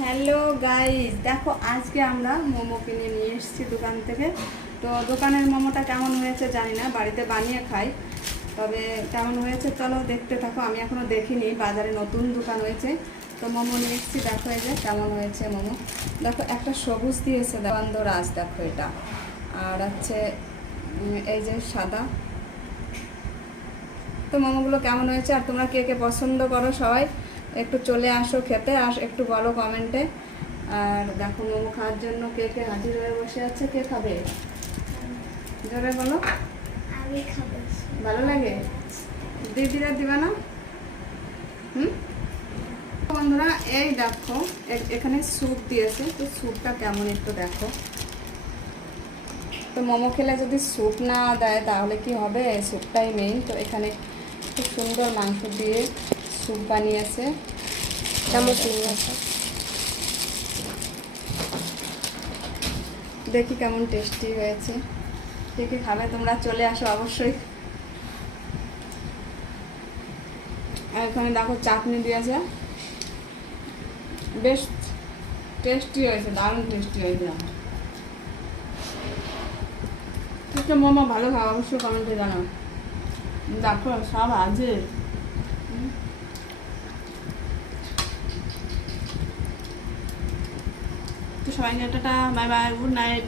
Hello guys, দেখো আজকে আমরা মোমো কিনে নিয়ে এসেছি দোকান থেকে। তো দোকানের মোমোটা কেমন হয়েছে জানি না, বাড়িতে বানিয়ে খাই। তবে কেমন হয়েছে চলো দেখতে থাকো। আমি এখনো দেখিনি, বাজারে নতুন দোকান হয়েছে। তো মোমো নিয়ে এসেছি, দেখো এই যে কেমন হয়েছে মোমো। দেখো একটা সবুজ দিয়েছে গন্ধরাজ, দেখো এটা। আর হচ্ছে এই যে সাদা। তো মোমোগুলো কেমন হয়েছে আর তোমরা কে কে পছন্দ করো সবাই একটু চলে আসো খেতে, আর একটু বলো কমেন্টে। আর দেখো মোমো খাওয়ার জন্য কে কে হাজির হয়ে বসে আছে। কে খাবে জোরে বলো। আমি খাবো। ভালো লাগে? দিদিরা দিবা না? বন্ধুরা এই দেখো এখানে স্যুপ দিয়েছে, তো স্যুপটা কেমন একটু দেখো। তো মোমো খেলে যদি স্যুপ না দেয় তাহলে কি হবে, স্যুপটাই মেইন। তো এখানে খুব সুন্দর মাংস দিয়ে স্যুপ বানিয়েছে। দেখি কেমন টেস্টি হয়েছে। কে কে খাবে তোমরা চলে আসো অবশ্যই। আর এখানে দেখো চাটনি দিয়েছে, বেশ টেস্টি হয়েছে, দারুণ টেস্টি হয়েছে। একটা মোমো ভালো খাওয়া অবশ্যই কমেন্টে জানাও। দেখো সব আছে। তো সবাইকে tata, bye bye, good night.